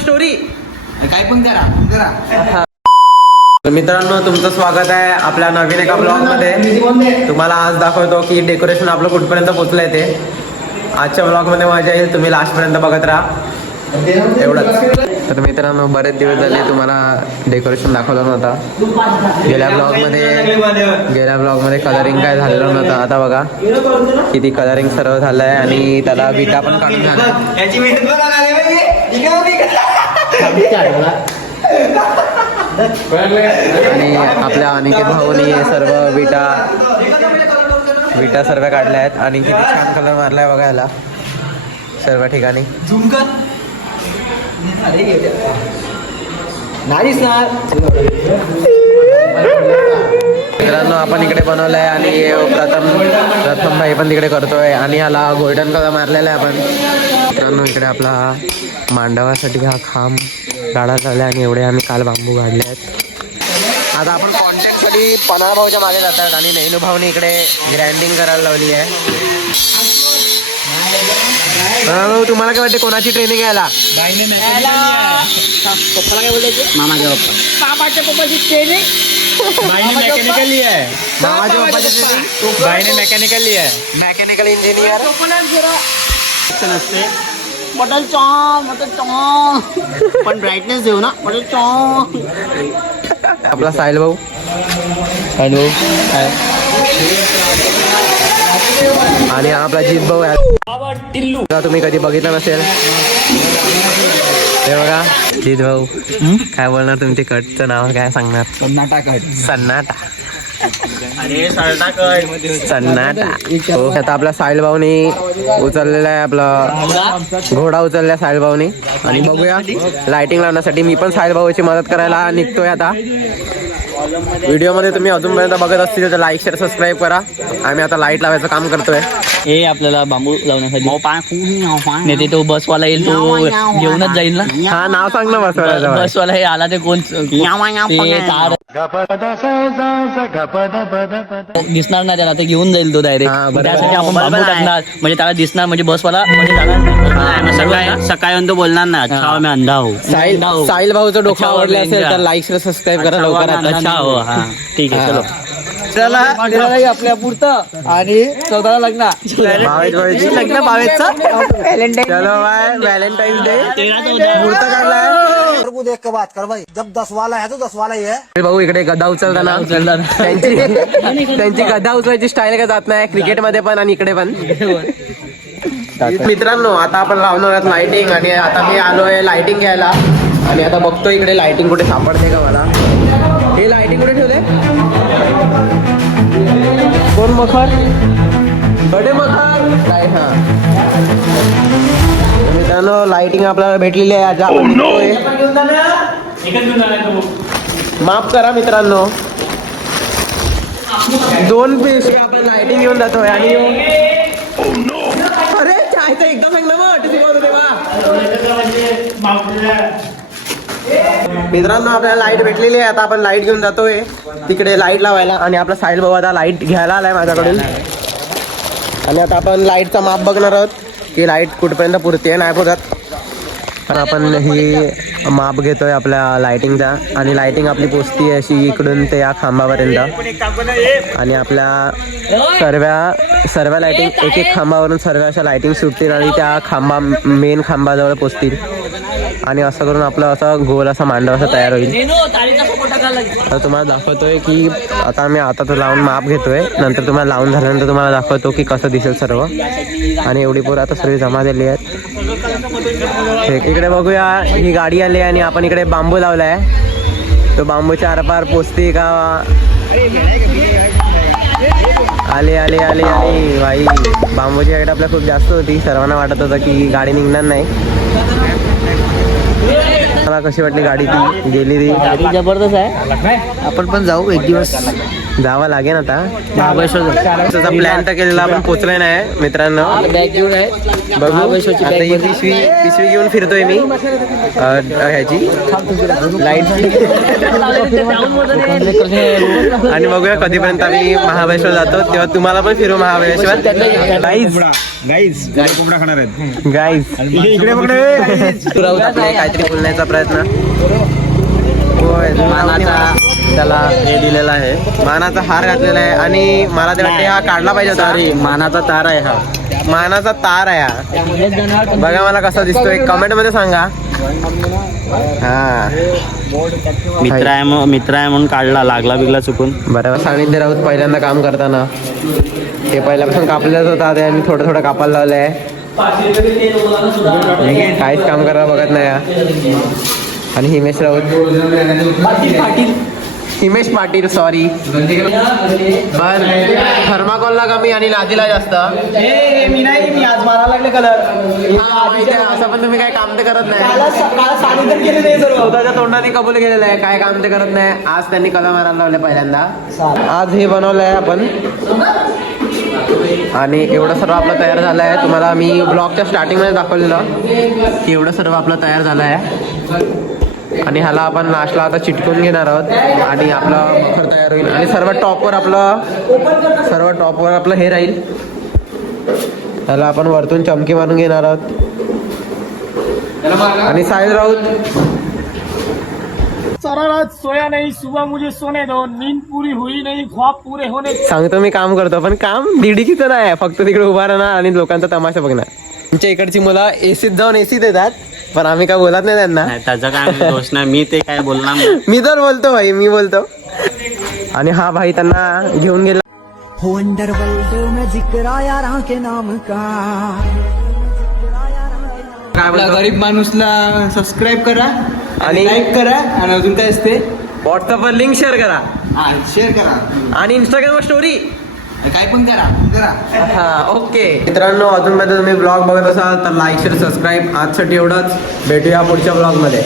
Story काय पण करा. मित्रांनो, तुमचं स्वागत आहे आपल्या नवीन एका ब्लॉग मध्ये. तुम्हाला आज दाखवतो की डेकोरेशन आपलं कुठपर्यंत पोहोचलंय ते. आजच्या ब्लॉग मध्ये मजा येईल, तुम्ही लास्ट पर्यंत बघत राहा. एवढंच. तर मित्रांनो, बरेच दिवस झाले तुम्हाला डेकोरेशन दाखवलं नव्हता. गेल्या ब्लॉग मध्ये कलरिंग काय झालेलं नव्हतं. आता बघा किती कलरिंग सर्व झालंय आणि त्याला विटा पण काढून झाला. आणि आपल्या अनिकेत भाऊनी सर्व विटा सर्व काढल्या आहेत आणि किती छान कलर मारलाय बघायला सर्व ठिकाणी. मित्रांनो, आपण इकडे बनवलंय आणि प्रथम भाई पण तिकडे करतोय आणि याला गोल्डन कलर मारलेला आहे आपण. मित्रांनो, इकडे आपला मांडवासाठी हा खांब गाडा झाला आणि एवढे आम्ही काल बांबू काढले आहेत. आता आपण कॉन्टॅक्टसाठी पन्हाळ भाऊच्या मागे जातात आणि नैनू भाऊनी इकडे ग्रँडिंग करायला लावली आहे. तुम्हाला काय वाटते कोणाची ट्रेनिंग घ्यायला? पप्पाला काय बोलायचे? मामाच्या पप्पाच्या पप्पाची ट्रेनिंग मेकॅनिकली आहे. मामाच्या पप्पाची ट्रेनिंग बाईने मेकॅनिकली आहे. Mechanical engineer. मटल पण ब्राईटनेस देऊ ना. मटल आपला साहिल भाऊ आणि आपला जीत भाऊ आहे. तुम्ही कधी बघितलं नसेल हे बघा. जीत भाऊ काय बोलणार? तुमच्या कटचं नाव काय सांगणार? सन्नाटा कट. सन्नाटा. हो. आता आपल्या साहिल भाऊनी उचललेला आहे, आपला घोडा उचलला साहिल भाऊनी. आणि बघूया लाइटिंग लावण्यासाठी मी पण साहिल भाऊची मदत करायला निघतोय आता. व्हिडिओमध्ये तुम्ही अजूनपर्यंत बघत असतील तर लाईक शेअर सबस्क्राईब करा. आम्ही आता लाईट लावायचं काम करतोय. हे आपल्याला बांबू लावण्यासाठी नाही तो बसवाला येईल, तो घेऊनच जाईल ना. हा, नाव सांग ना बसवाला. हे आला ते कोण दिसणार नाही त्याला, ते घेऊन जाईल तो डायरेक्ट. त्यासाठी आपण बांबू टाकणार म्हणजे त्याला दिसणार, म्हणजे बसवाला म्हणजे सकाळी तो बोलणार ना अच्छा मी अंधा हो. साहिल भाऊचं डोकं आवडलं असेल तर लाईक शेअर सबस्क्राईब करा लवकर. अच्छा हो. हा ठीक आहे, चलो. चला आपल्या पुरतं आणि 14 लग्न 22चा चलो बाय. व्हॅलेंटाईन डे मुहूर्त काढलाय. देख के बात कर भाई. जब 10 वाला है तो 10 वाला ही है. भाऊ इकडे गदा उचलताना त्यांची गदा उचलायची स्टाईल काय जात नाही क्रिकेट मध्ये पण आणि इकडे पण. मित्रांनो, आता आपण लावणार आहोत लाइटिंग आणि आता मी आलोय लाइटिंग घ्यायला आणि आता बघतो इकडे लाइटिंग कुठे सापडते का मला. हे लाइटिंग कुठे ठेवले? कोण मखर? बडे मखर काय? हा मित्रांनो, लाइटिंग आपल्याला भेटलेली आहे. आज आपण माफ करा मित्रांनो, 2 पीस आपण लाइटिंग घेऊन जातोय आणि अरे चायचं एकदम मित्रांनो, आपल्याला लाईट भेटलेली आहे. आता आपण लाईट घेऊन जातोय तिकडे लाईट लावायला आणि आपला साहिल भाऊ आता लाईट घ्यायला आलाय माझ्याकडून. आणि आता आपण लाईटचा माप बघणार आहोत की लाईट कुठपर्यंत पुरते नाही पुरत. पण आपण ही माप घेतोय आपल्या लाइटिंगचा आणि लाइटिंग आपली पोचती आहे अशी इकडून ते या खांबापर्यंत. आणि आपल्या सर्व लाइटिंग एक खांबावरून सर्व अशा लाइटिंग सुटतील आणि त्या मेन खांबाजवळ पोचतील आणि असं करून आपलं असं गोल असा मांडव असं तयार होईल. तर तुम्हाला दाखवतोय की आता तो लावून माप घेतोय, नंतर तुम्हाला लावून झाल्यानंतर तुम्हाला दाखवतो की कसं दिसेल सर्व. आणि एवढी पोरं आता सर्व जमा झाली आहेत. इकडे बघूया, ही गाडी आली आणि आपण इकडे बांबू लावलाय. तो बांबूच्या आरपार पोचते का? आले आले आले आले भाई. बांबूची हाईट आपल्या खूप जास्त होती. सर्वांना वाटत होतं की गाडी निघणार नाही. मला कशी वाटली गाडी? ती गेली ती जबरदस्त आहे. आपण पण जाऊ एक दिवस. जावं लागेल आता. महाबळेश्वर त्याचा प्लॅन तर केलेला आपण पोचलाय नाही मित्रांनो. बॅग घेऊन आहे बघू महाबळेश्वरची आता bag ही पिशवी घेऊन फिरतोय मी ह्याची लाईटची. आणि बघूया कधीपर्यंत आम्ही महाबळेश्वर जातो तेव्हा तुम्हाला पण फिरू महाबळेश्वर. गाईज कोंबडा खाणार आहेत गाईज इकडे आपले काहीतरी बोलण्याचा प्रयत्न. होय मानाचा त्याला हे दिलेला आहे, मानाचा हार घातलेला आहे आणि मला ते वाटते हा काढला पाहिजे होता. सॉरी मानाचा तार आहे हा. मानाचा तार आहे हा. बघा मला कसा दिसतोय कमेंट मध्ये सांगा. हा मित्र आहे म्हणून काढला, लागला बिगला चुकून. बरोबर. सानिध्य राऊत पहिल्यांदा काम करताना ते पहिल्यापासून कापलेच होता ते आम्ही थोडं थोडं कापायला लावलंय. काहीच काम करायला बघत नाही हा. आणि हिमेश राऊत हिमेश पाटील सॉरी पण थर्माकोलला कमी आणि नादीला जास्त. मी आज मारा लागले कलर. असं पण तुम्ही काय काम ते करत नाही. स्वतःच्या तोंडाने कबूल केलेलं आहे काय काम ते करत नाही. आज त्यांनी कलर मारायला लावले पहिल्यांदा. आज हे बनवलंय आपण आणि एवढं सर्व आपलं तयार झालं आहे. तुम्हाला मी ब्लॉगच्या स्टार्टिंगमध्ये दाखवलेलं की एवढं सर्व आपलं तयार झालं आहे. आणि ह्याला आपण लास्टला आता चिटकून घेणार आहोत आणि आपलं मखर तयार होईल. आणि सर्व टॉपवर आपलं हे राहील. ह्याला आपण वरतून चमकी मारून घेणार आहोत. आणि साहिल राऊत सारा रात सोया नहीं, सुबह मुझे सोने दो, नींद पूरी हुई नहीं, ख्वाब पूरे होने. सांगतो मी काम करतो पण काम दिडीकीचं नाही. फक्त तिकडे उभा राहणार आणि लोकांचा तमाशा बघणार. आमच्या इकडची मुलं एसीत जाऊन एसीत येतात पण आम्ही काय बोलत नाही त्यांना. त्याचा काय दोष नाही, मी ते काय बोलणार नाही. मी तर बोलतो भाई मी बोलतो. आणि हा भाई त्यांना घेऊन गेला. हो अंडरवर्ल्ड में जिक्र यारा के नाम का. काय बोलतो? गरीब माणूसला सबस्क्राईब करा आणि लाईक करा आणि अजून काय असते व्हॉट्सअपवर लिंक शेअर करा शेअर करा आणि इंस्टाग्रामवर स्टोरी. काय पण करा हा ओके मित्रांनो, अजून मध्ये तुम्ही ब्लॉग बघत असाल तर लाईक शेअर सबस्क्राईब. आजसाठी एवढंच. भेटूया पुढच्या ब्लॉग मध्ये.